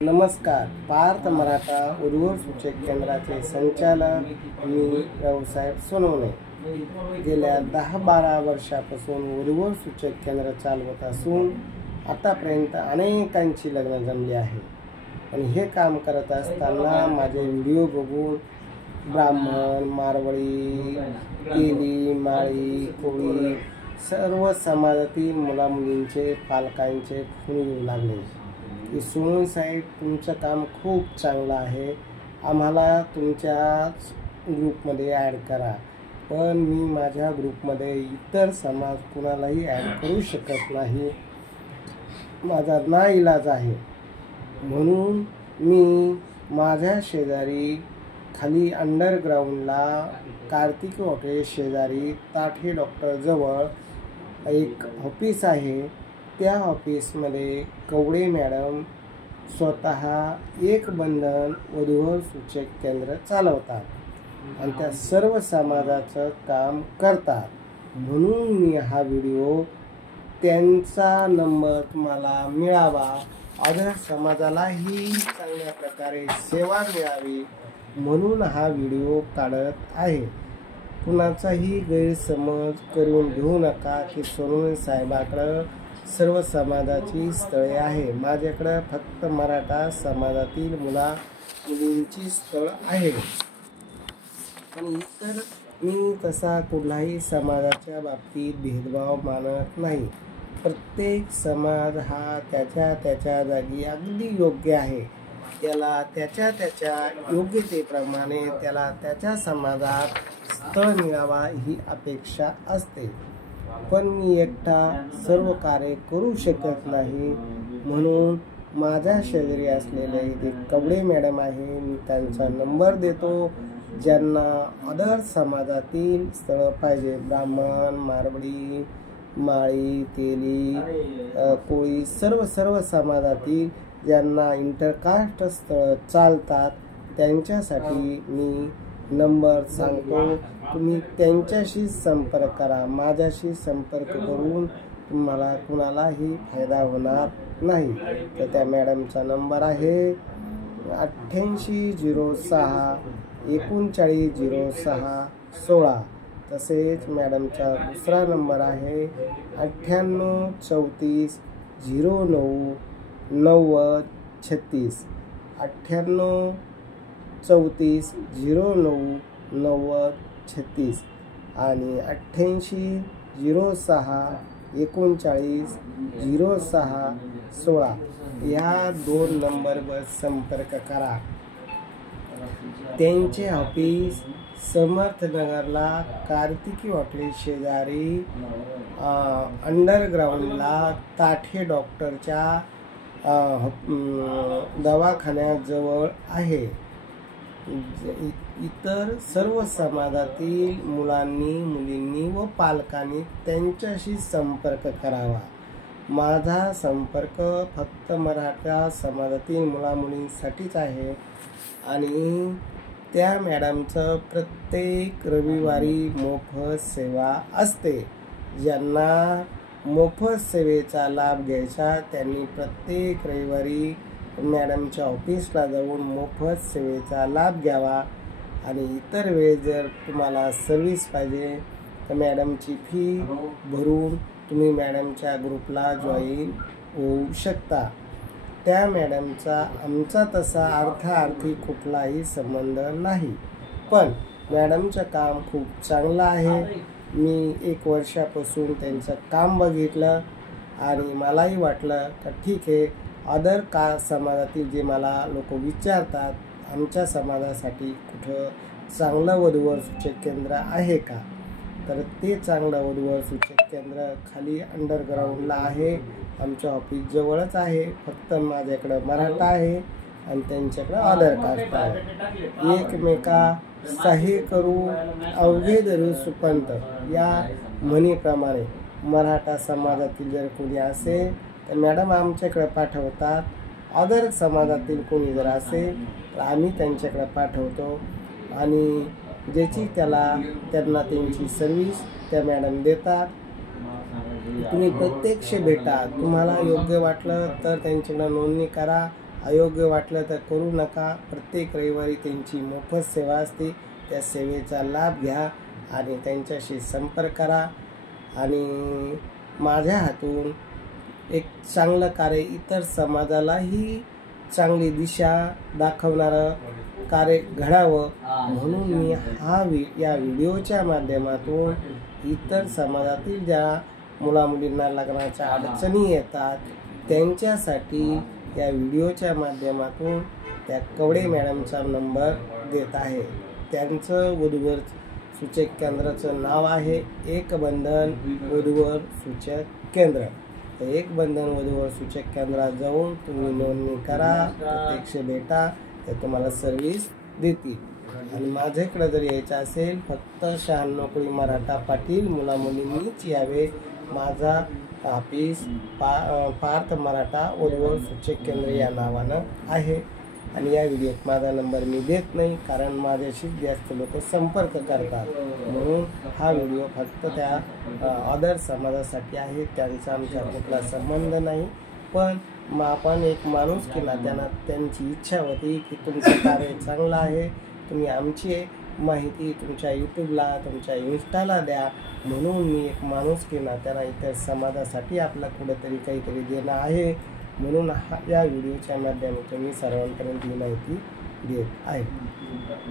नमस्कार. पार्थ मराठा उर्वर सूचक केंद्राचे संचालक मी रावसाहेब सोनवणे. गेल्या 10-12 वर्षापासून उर्वर सूचक केंद्र चालवत असून आतापर्यंत अनेकांची लग्न जमली आहे. आणि हे काम करत असताना माझे व्हिडिओ बघून ब्राह्मण, मारवाडी, तेली, माळी, कोळी सर्व समाजातील मुलामुलींचे पालकांचे फोन येऊ लागले की सोनवणे साहेब, तुमचं काम खूप चांगलं आहे, आम्हाला तुमच्याच ग्रुपमध्ये ॲड करा. पण मी माझ्या ग्रुपमध्ये इतर समाज कुणालाही ॲड करू शकत नाही, माझा नाईलाज आहे. म्हणून मी माझ्या शेजारी खाली अंडरग्राऊंडला कार्तिक हॉटेल शेजारी ताठे डॉक्टर जवळ एक ऑफिस आहे. त्या ऑफिसमध्ये कवडे मॅडम स्वतः एक बंधन वधूवर सूचक केंद्र चालवतात आणि त्या सर्व समाजाचं काम करतात. म्हणून मी हा व्हिडिओ, त्यांचा नंबर तुम्हाला मिळावा, अदर समाजालाही चांगल्या प्रकारे सेवा मिळावी म्हणून हा व्हिडिओ काढत आहे. कुणाचाही गैरसमज करून घेऊ नका की सोनवणे साहेबाकडं सर्व समाजाची स्थळे आहे. माझ्याकडं फक्त मराठा समाजातील मुलींची स्थळ आहे. पण इतर मी तसा कुठलाही समाजाच्या बाबतीत भेदभाव मानत नाही. प्रत्येक समाज हा त्याच्या जागी अगदी योग्य आहे. त्याला त्याच्या योग्यतेप्रमाणे त्याला त्याच्या समाजात स्थळ मिळावा ही अपेक्षा असते. पण मी एकटा सर्व कार्य करू शकत नाही. म्हणून माझ्या शेजारी असलेले इथे कवडे मॅडम आहे, मी त्यांचा नंबर देतो. ज्यांना अदर समाजातील स्थळं पाहिजे, ब्राह्मण, मारवाडी, माळी, तेली, कोळी सर्व समाजातील ज्यांना इंटरकास्ट स्थळं चालतात त्यांच्यासाठी मी नंबर सांगतो. तुम्ही त्यांच्याशी संपर्क करा. माझ्याशी संपर्क करून तुम्हाला कुणालाही फायदा होणार नाही. तर त्या मॅडमचा नंबर आहे 8806 3906 16. तसेच मॅडमचा दुसरा नंबर आहे 9834 09 90 36 9834 09 90 36 आणि 8806 39 06 16 या 2 नंबरवर संपर्क करा. त्यांचे ऑफिस समर्थनगरला कार्तिकी हॉटेल शेजारी अंडरग्राऊंडला ताठे डॉक्टरच्या दवाखान्याजवळ आहे. इतर सर्व समाजातील मुलींनी व पालकांनी त्यांच्याशी संपर्क करावा. माझा संपर्क फक्त मराठा समाजातील मुलींसाठीच आहे. आणि त्या मॅडमचं प्रत्येक रविवारी मोफत सेवा असते. ज्यांना मोफत सेवेचा लाभ घ्यायचा त्यांनी प्रत्येक रविवारी मॅडमच्या ऑफिसला जाऊन मोफत सेवेचा लाभ घ्यावा. आणि इतर वेळेस जर तुम्हाला सर्व्हिस पाहिजे तर मॅडमची फी भरून तुम्ही मॅडमच्या ग्रुपला जॉईन होऊ शकता. त्या मॅडमचा आमचा तसा अर्थार्थी कुठलाही संबंध नाही. पण मॅडमचं काम खूप चांगलं आहे. मी 1 वर्षापासून त्यांचं काम बघितलं आणि मलाही वाटलं तर ठीक आहे, अदर समाजातील जे मला लोक विचारतात आमच्या समाजासाठी कुठं चांगलं वधूवर सूचक केंद्र आहे का, तर ते चांगलं वधूवर सूचक केंद्र खाली अंडरग्राऊंडला आहे. आमच्या ऑफिस जवळच आहे. फक्त माझ्याकडं मराठा आहे आणि त्यांच्याकडं अदर कास्ट आहे. एकमेका सही करू अवघे धरू सुपंत या म्हणीप्रमाणे मराठा समाजातील जर कोणी असेल तर मॅडम आमच्याकडे पाठवतात. अदर समाजातील कोणी जर असेल तर आम्ही त्यांच्याकडे पाठवतो आणि ज्याची त्यांना त्यांची सर्व्हिस त्या मॅडम देतात. तुम्ही प्रत्यक्ष भेटा. तुम्हाला योग्य वाटलं तर त्यांच्याकडे नोंदणी करा. अयोग्य वाटलं तर करू नका. प्रत्येक रविवारी त्यांची मोफत सेवा असते. त्या सेवेचा लाभ घ्या आणि त्यांच्याशी संपर्क करा. आणि माझ्या हातून एक चांगलं कार्य, इतर समाजालाही चांगली दिशा दाखवणारं कार्य घडावं म्हणून मी या व्हिडिओच्या माध्यमातून इतर समाजातील ज्या मुलामुलींना लग्नाच्या अडचणी येतात त्यांच्यासाठी या व्हिडिओच्या माध्यमातून त्या कवडे मॅडमचा नंबर देत आहे. त्यांचं वधूवर सूचक केंद्राचं नाव आहे एक बंधन वधूवर सूचक केंद्र. तर एक बंधन वधूवर सूचक केंद्रात जाऊन तुम्ही नोंदणी करा, प्रत्यक्ष भेटा, तर तुम्हाला सर्व्हिस देतील. आणि माझ्याकडे जर यायचं असेल फक्त 96 मराठा पाटील मुलामुलींनीच यावे. माझा ऑफिस पार्थ मराठा वधूवर सूचक केंद्र या नावानं आहे. आणि या व्हिडिओत माझा नंबर मी देत नाही, कारण माझ्याशी जास्त लोक संपर्क करतात. म्हणून हा व्हिडिओ फक्त त्या अदर समाजासाठी आहे. त्यांचा आमच्या कुठला संबंध नाही. पण आपण एक माणूस की नात्यानं त्यांची इच्छा होती की तुमचं कार्य चांगलं आहे, तुम्ही आमची माहिती तुमच्या यूट्यूबला, तुमच्या इन्स्टाला द्या. म्हणून मी एक माणूस की नात्यानं इतर समाजासाठी आपलं कुठेतरी काहीतरी देणं आहे. म्हणून या व्हिडिओच्या माध्यमातून मी सर्वांपर्यंत ही माहिती देत आहे.